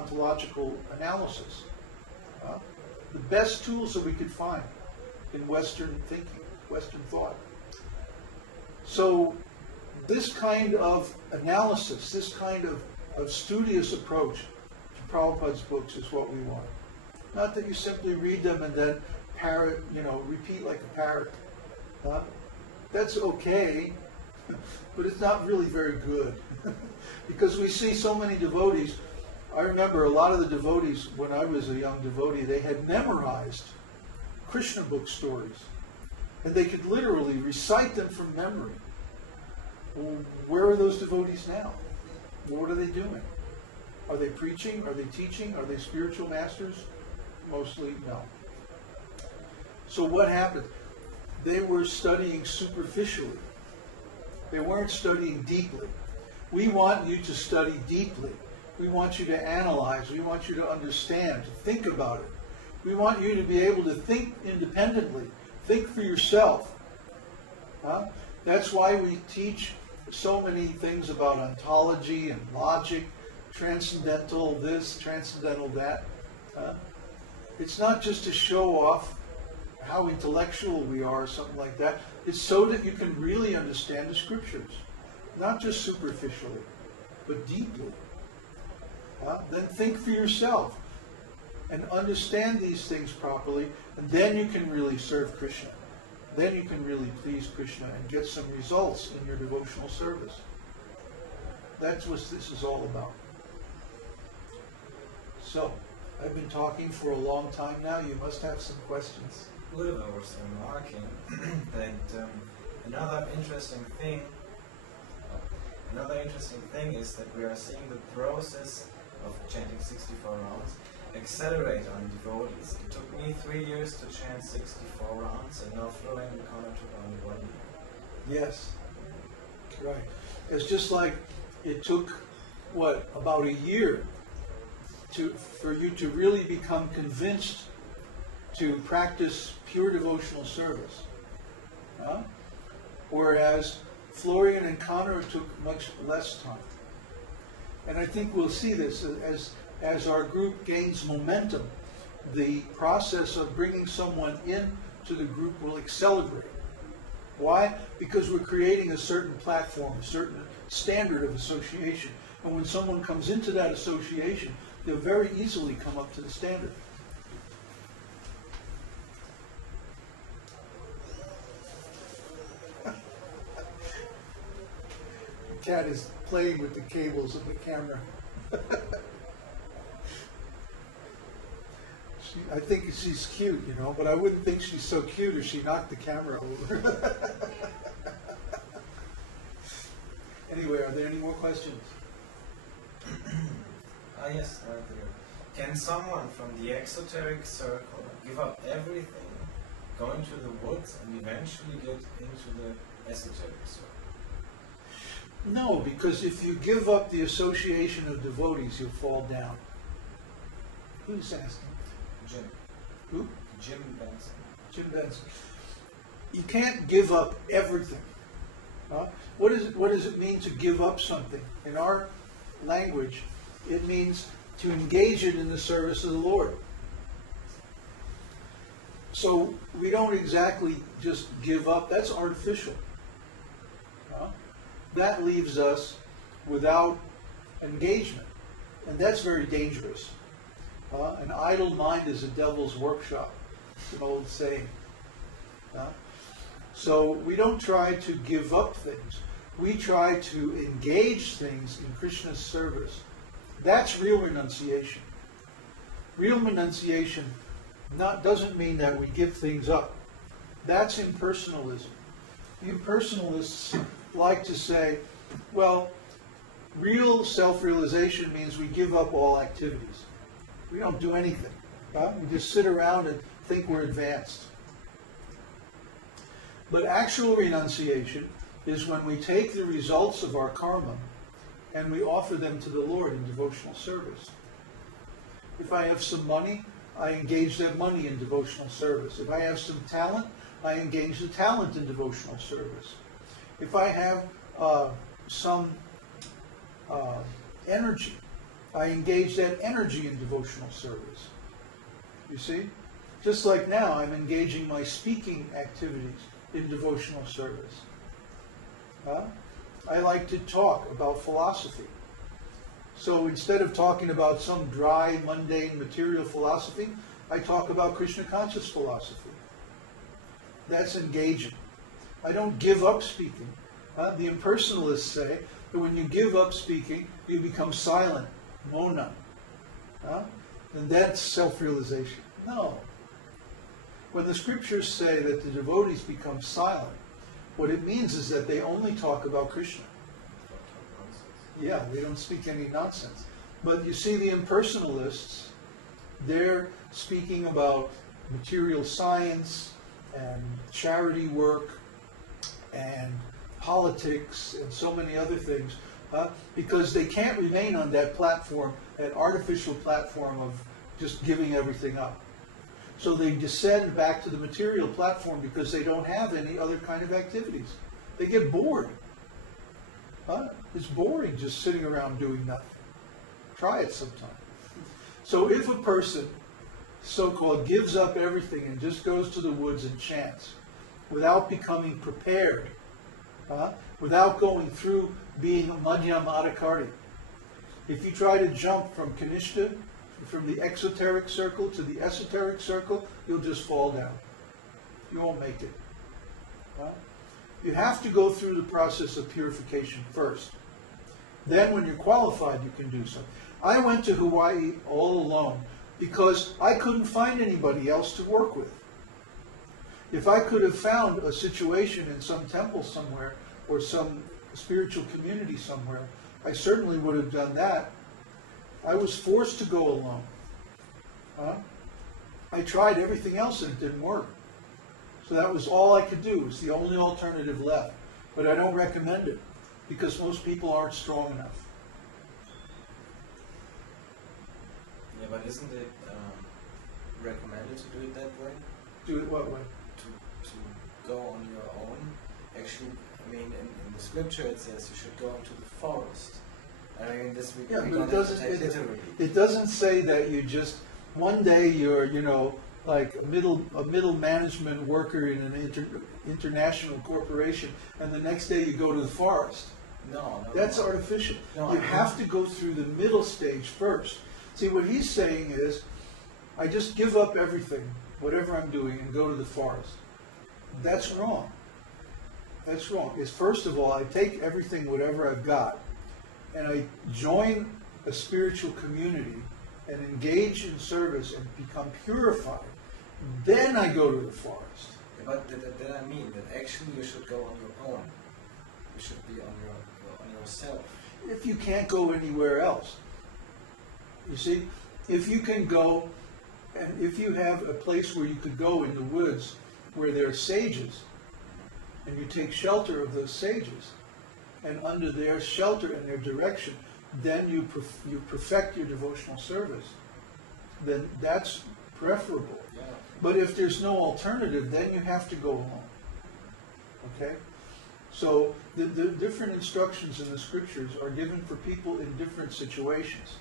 ontological analysis. The best tools that we could find in Western thinking, Western thought. So this kind of analysis, this kind of studious approach to Prabhupada's books is what we want. Not that you simply read them and then parrot, repeat like a parrot. That's okay, but it's not really very good. Because we see so many devotees. I remember a lot of the devotees, when I was a young devotee, they had memorized Kṛṣṇa book stories. And they could literally recite them from memory. Well, where are those devotees now? What are they doing? Are they preaching? Are they teaching? Are they spiritual masters? Mostly no. So what happened? They were studying superficially. They weren't studying deeply. We want you to study deeply. We want you to analyze. We want you to understand, to think about it. We want you to be able to think independently. Think for yourself. That's why we teach so many things about ontology and logic, transcendental this, transcendental that. It's not just to show off how intellectual we are or something like that. It's so that you can really understand the scriptures. Not just superficially, but deeply. Then think for yourself and understand these things properly, and then you can really serve Kṛṣṇa. Then you can really please Kṛṣṇa and get some results in your devotional service. That's what this is all about. So, I've been talking for a long time now. You must have some questions. Uddhava was remarking that another interesting thing is that we are seeing the process of chanting 64 rounds accelerate on devotees. It took me 3 years to chant 64 rounds, and now flowing the Kṛṣṇa took only 1 year. Yes, right. It's just like it took, about a year for you to really become convinced to practice pure devotional service. Whereas Florian and Connor took much less time. And I think we'll see this as our group gains momentum. The process of bringing someone into the group will accelerate. Why? Because we're creating a certain platform, a certain standard of association. And when someone comes into that association, they'll very easily come up to the standard. The cat is playing with the cables of the camera. I think she's cute, but I wouldn't think she's so cute if she knocked the camera over. Anyway, are there any more questions? Yes, right there. Can someone from the esoteric circle give up everything, go into the woods, and eventually get into the esoteric circle? No, because if you give up the association of devotees, you'll fall down. Who's asking? Jim. Who? Jim Benson. Jim Benson. You can't give up everything. What does it mean to give up something? In our language, it means to engage it in the service of the Lord. So we don't exactly just give up. That's artificial. That leaves us without engagement. And that's very dangerous. An idle mind is a devil's workshop. It's an old saying. So we don't try to give up things. We try to engage things in Krishna's service. That's real renunciation. Real renunciation doesn't mean that we give things up. That's impersonalism. Impersonalists like to say, well, real self-realization means we give up all activities. We don't do anything. We just sit around and think we're advanced. But actual renunciation is when we take the results of our karma and we offer them to the Lord in devotional service. If I have some money, I engage that money in devotional service. If I have some talent, I engage the talent in devotional service. If I have some energy, I engage that energy in devotional service. You see? Just like now, I'm engaging my speaking activities in devotional service. I like to talk about philosophy. So instead of talking about some dry, mundane, material philosophy, I talk about Krishna conscious philosophy. That's engaging. I don't give up speaking. The impersonalists say that when you give up speaking, you become silent, mona. And that's self-realization. No. When the scriptures say that the devotees become silent, what it means is that they only talk about Krishna. Yeah, they don't speak any nonsense. But you see, the impersonalists, they're speaking about material science and charity work and politics and so many other things, because they can't remain on that platform, that artificial platform of just giving everything up. So they descend back to the material platform because they don't have any other kind of activities. They get bored. It's boring just sitting around doing nothing. Try it sometime. So if a person, so-called, gives up everything and just goes to the woods and chants, without becoming prepared, without going through being a Madhyam Adhikari, if you try to jump from Kṛṣṇa, from the exoteric circle to the esoteric circle, you'll just fall down. You won't make it. You have to go through the process of purification first. Then when you're qualified, you can do so. I went to Hawaii all alone because I couldn't find anybody else to work with. If I could have found a situation in some temple somewhere or some spiritual community somewhere, I certainly would have done that. I was forced to go alone. I tried everything else and it didn't work. So that was all I could do. It was the only alternative left. But I don't recommend it because most people aren't strong enough. Yeah, but isn't it recommended to do it that way? Do it what way? To go on your own. Actually, I mean, in the scripture it says you should go into the forest. I mean, this we Yeah, but literally. It doesn't say that you just one day you're, like a middle management worker in an international corporation, and the next day you go to the forest. No. That's artificial. No, you have to go through the middle stage first. See, what he's saying is, I just give up everything, whatever I'm doing, and go to the forest. That's wrong. That's wrong. Is first of all, I take everything, whatever I've got, and I join a spiritual community and engage in service and become purified. Then I go to the forest. Yeah, but then I mean that actually you should go on your own. You should be on yourself. If you can't go anywhere else. You see, if you can go, and if you have a place where you could go in the woods where there are sages, and you take shelter of those sages, and under their shelter and their direction, then you perfect your devotional service, then that's preferable. Yeah. But if there's no alternative, then you have to go alone. Okay? So the different instructions in the scriptures are given for people in different situations.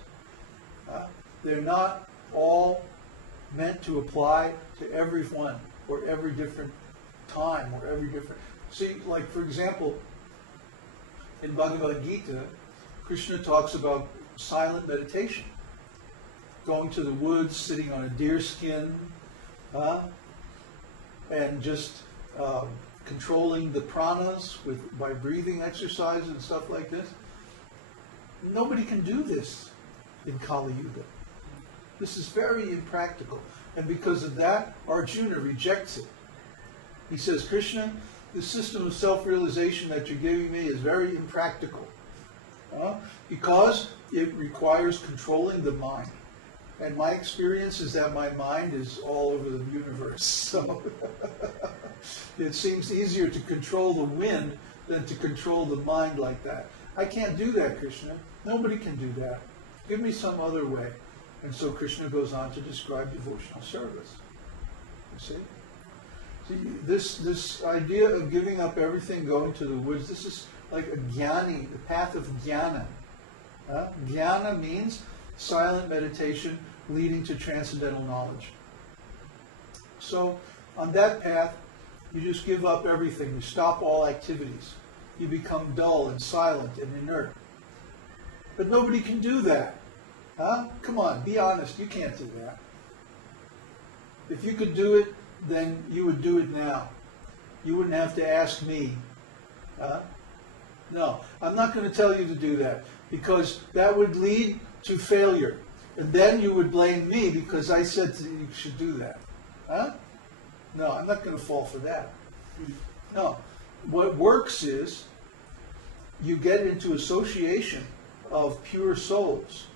They're not all meant to apply to everyone or every different time or every different... See, like for example, in Bhagavad Gita, Kṛṣṇa talks about silent meditation. Going to the woods, sitting on a deer skin, and just controlling the pranas by breathing exercise and stuff like this. Nobody can do this in Kali Yuga. This is very impractical. And because of that, Arjuna rejects it. He says, Kṛṣṇa, the system of self-realization that you're giving me is very impractical. Because it requires controlling the mind. And my experience is that my mind is all over the universe. So it seems easier to control the wind than to control the mind like that. I can't do that, Kṛṣṇa. Nobody can do that. Give me some other way. And so Kṛṣṇa goes on to describe devotional service. You see? This idea of giving up everything, going to the woods, this is like a jnani, the path of jnana. Jnana means silent meditation leading to transcendental knowledge. So on that path, you just give up everything. You stop all activities. You become dull and silent and inert. But nobody can do that. Huh? Come on, be honest. You can't do that. If you could do it, then you would do it now. You wouldn't have to ask me. No, I'm not going to tell you to do that, because that would lead to failure. And then you would blame me because I said you should do that. Huh? No, I'm not going to fall for that. No. What works is you get into association of pure souls,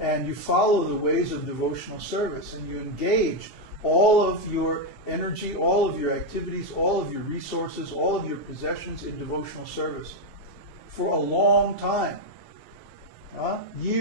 and you follow the ways of devotional service, and you engage all of your energy, all of your activities, all of your resources, all of your possessions in devotional service for a long time. Years.